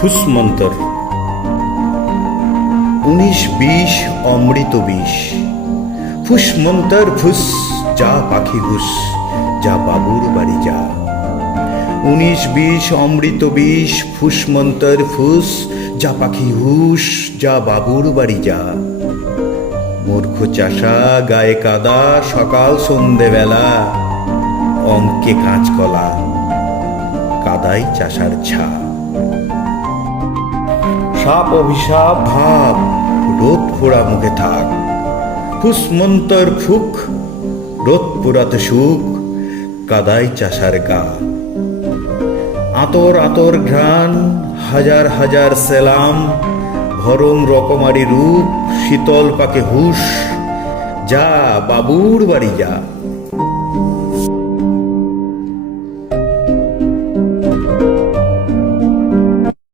ফুসমন্তর। উনিশ বিশ অমৃত বিষ। ফুসমন্তর ফুস, যা পাখি হুস, যা বাবুর বাড়ি যা। উনিশ বিশ অমৃত বিষ, ফুসমন্তর ফুস, যা পাখি হুস, যা বাবুর বাড়ি যা। মূর্খ চাষা, গায়ে কাদা, সকাল সন্ধেবেলা অঙ্কে কাঁচকলা, কাদাই চাষার ছা সাপ অভিশাপ, ভাব রোদ পোড়া মুখে থাক। ফুসমন্তর ফুক রোদ পোড়াতে সুখ, কাদাই চাষার গা। আতর আতর ঘ্রাণ, হাজার হাজার সেলাম, ভরম রকমারি রূপ, শীতল পাকে হুশ, যা বাবুর বাড়ি যা।